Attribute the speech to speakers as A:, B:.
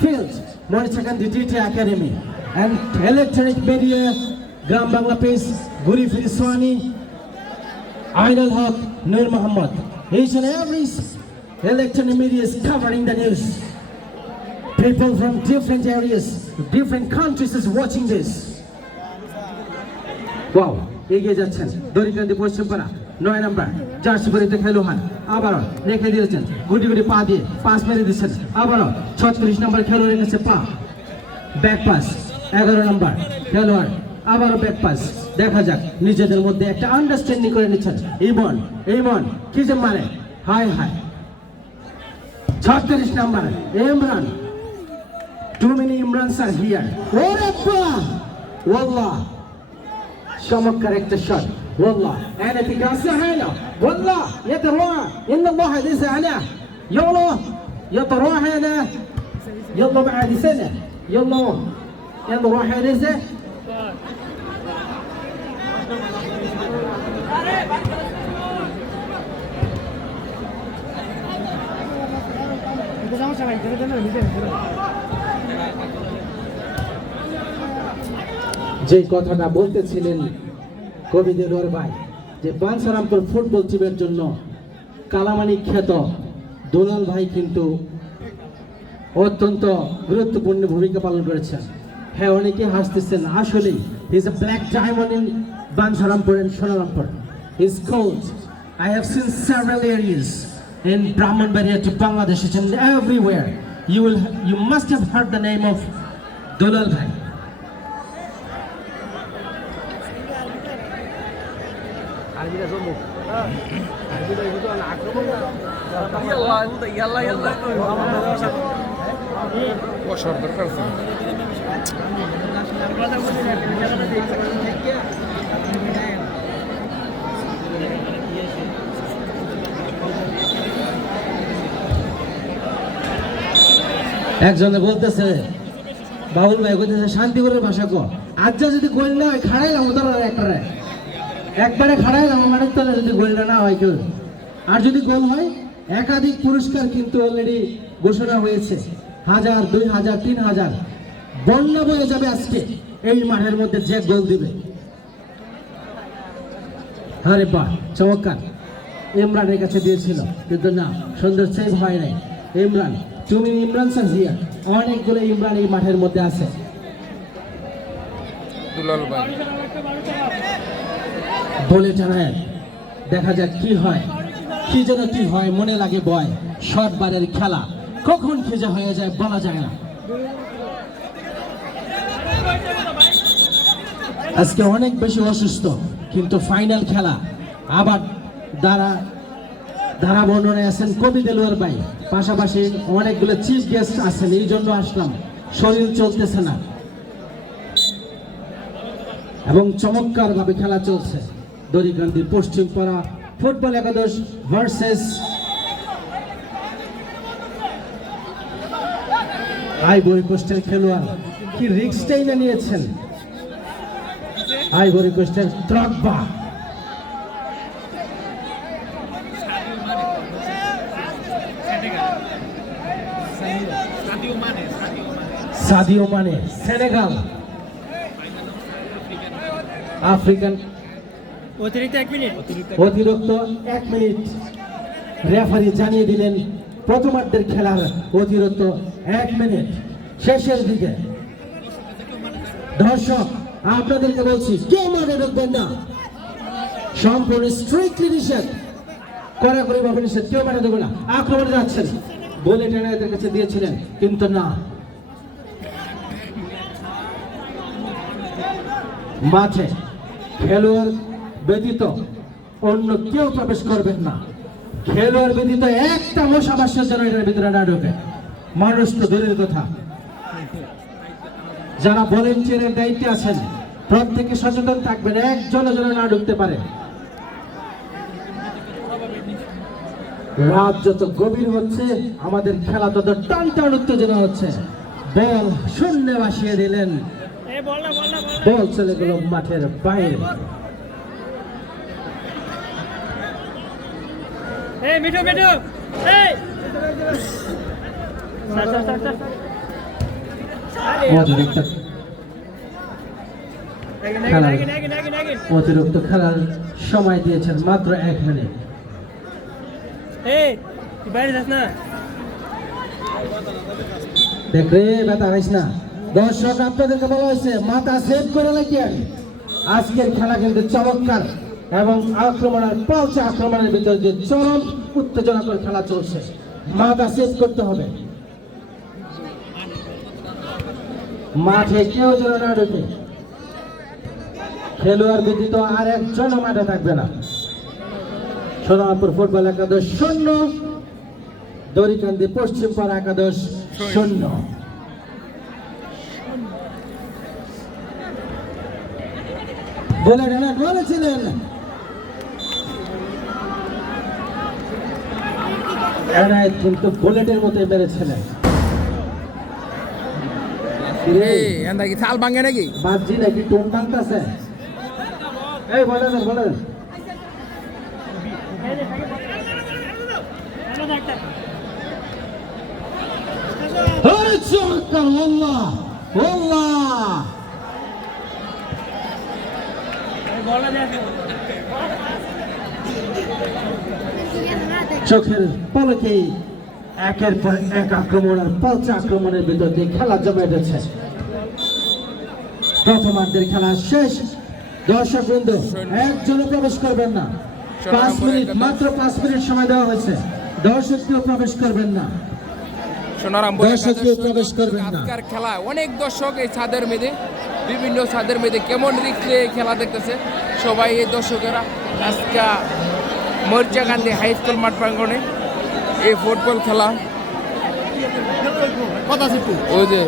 A: field, Monichakandi DT Academy, and electronic media, Gram Bangla Peace, Guri Firiswani, Ainul Haq, Nur Muhammad. Each and every electronic media is covering the news. People from different areas, different countries is watching this. Wow এগিয়ে যাচ্ছেন দরিকান্দি পশ্চিমপাড়া নয় number jersey পরিতে খেলোয়াড় আবার রেখে দিয়েছেন। গুটি গুটি পা দিয়ে পাস মেরে দিচ্ছেন। আবারও ছত্রিশ নম্বর খেলোয়াড় এনেছে পা। ব্যাক পাস এগারো নম্বর খেলোয়াড়। আবারও ব্যাক পাস দেখা যাক নিজেদের মধ্যে একটা আন্ডারস্ট্যান্ডিং করে নিচ্ছেন। এই বন এই ইমন, কি যে মানে হাই হাই ছত্রিশ নম্বর Imran. Two mini Imran sir here ও বাবা! ওয়াল্লাহ! চমৎকার একটা শট والله انا في كاسه هنا والله يتروح ان الله ليس عليه يلا يتروح هنا يلا بعد سنه يلا يلا روح رزق
B: সমস্যা ভাই ধরে দেন নিজে
A: যে কথাটা বলতেছিলেন কবি দেলোয়ার ভাই যে বাঞ্ছারামপুর ফুটবল টিমের জন্য কালামানি খ্যাত দোলাল ভাই কিন্তু অত্যন্ত গুরুত্বপূর্ণ ভূমিকা পালন করেছেন। হ্যাঁ অনেকে হাসতেছেন, আসলেই is a black diamond in Bancharampur and Sonarampur. Is coach I have seen several areas in Brahmanbaria to Bangladesh and everywhere. You will, you must have heard the name of Dolal Bhai. একজনে বলতেছে, বাবুল ভাই কইতেছে, শান্তিপুরের ভাষা কো। আজ্জা যদি গোল না খাড়াইলাম তোর একবারে একবারে খাড়াইলাম আমার তলে যদি গোলটা না হয় কেউ আর যদি গোল হয়, একাধিক পুরস্কার কিন্তু অলরেডি ঘোষণা হয়েছে। হাজার, দুই হাজার, তিন হাজার। বন্যা বয়ে যাবে আজকে, এই মাঠের মধ্যে যে গোল দিবে। আরে বাহ, চমৎকার। ইমরানের কাছে দিয়েছিল, কিন্তু না, সুন্দর সেভ হয় নাই। ইমরান, তুমি ইমরান হিয়ার অনেকগুলো ইমরান এই মাঠের মধ্যে আছে।
C: দুলাল ভাই।
A: বলে টানায় দেখা যাক কি হয়। কি যেন কি হয়, মনে লাগে বয়। শর্ট বারের খেলা, কখন খেজা হয়ে যায় বলা যায় না। আজকে অনেক বেশি অসুস্থ, কিন্তু ফাইনাল খেলা। আবার দ্বারা ধারা বর্ণনায় আছেন কবি দেলোয়ার ভাই। পাশাপাশি অনেকগুলো চিফ গেস্ট আছেন, এই জন্য আসলাম। শরীর চলতেছে না। এবং চমৎকার ভাবে খেলা চলছে। দরিকান্দি পশ্চিম পাড়া ফুটবল একাদশ ভার্সেস আইভরি কোস্টের খেলোয়াড়। কি রিক্সটাই না নিয়েছেন? আইভরি কোস্টের ত্রকবা। Sadio Mane. সেনেগাল। আফ্রিকান
B: অতিরিক্ত এক মিনিট।
A: রেফারি জানিয়ে দিলেন, প্রথমার্ধের খেলার অতিরিক্ত এক মিনিট। শেষের দিকে। দর্শক, আপনাদেরকে বলছি, কেউ না। সম্পূর্ণ স্ট্রিক্টলি নিষেধ। কড়াকড়ি ভাবে নিষেধ, কেউ ঢুকবে না। আক্রমণে যাচ্ছেন। বলে টেনে কাছে দিয়েছিলেন, কিন্তু না। মাঠে খেলোয়াড় ব্যতীত অন্য কেউ প্রবেশ করবেন না। খেলোয়াড় ব্যতীত একটা মশা বাসার যেন এটার ভিতরে না ঢোকে। মানুষ তো দূরের কথা। যারা ভলেন্টিয়ারের দায়িত্বে আছেন প্রত্যেকে সচেতন থাকবেন একজন যেন না ঢুকতে পারে। রাত যত গভীর হচ্ছে আমাদের খেলা তত টান টান উত্তেজনা হচ্ছে। বল শূন্য বাসিয়ে দিলেন।
B: বল না বল না বল
A: বল চলে গেল মাঠের বাইরে।
B: এই মিঠু মিঠু। এই।
A: অতিরিক্ত খেলার সময় দিয়েছেন মাত্র এক মিনিট।
B: না।
A: দেখ রে ব্যথা হইস না। দর্শক আপনাদেরকে বলা হয়েছে মাথা সেভ করে রাখেন আজকের খেলা কিন্তু চমৎকার। এবং আক্রমণ আর পাল্টা আক্রমণের ভিতরে যে চরম উত্তেজনাকর খেলা চলছে মাথা সেভ করতে হবে। মাঠে কেউ যেন না ঢুকে। খেলোয়াড় ব্যতীত আর একজনও মাঠে থাকবে না। সোনারপুর ফুটবল একাদশ শূন্য, দড়িকান্দি পশ্চিম পাড়া একাদশ শূন্য। বলে বলেছিলেন এনায়েত কিন্তু বুলেটের মতো মেরেছিলেন
C: এই এন্দা কি থাল ভাঙে নাকি?
A: বাজি নাকি টোন টানতেছে? এই আল্লাহ
B: বলা যায়
A: চোখের পলকেই একের পর এক আক্রমণ আর পাল্টা আক্রমণের ভিতর দিয়ে খেলা জমে উঠেছে। প্রথমার্ধের খেলা শেষ। দর্শক বৃন্দ একজনও প্রবেশ করবেন না। পাঁচ মিনিট মাত্র পাঁচ মিনিট সময় দেওয়া হয়েছে। দর্শক কেউ প্রবেশ করবেন না।
C: আজকের অনেক দর্শক এই ছাদের বিভিন্ন ছাদের মেয়েদে কেমন রিক্সে খেলা দেখতেছে। সবাই এই দর্শকেরা আজকে মরিচা গান্ধী হাই স্কুল মাঠ প্রাঙ্গণে এই ফুটবল খেলা। ওই যে।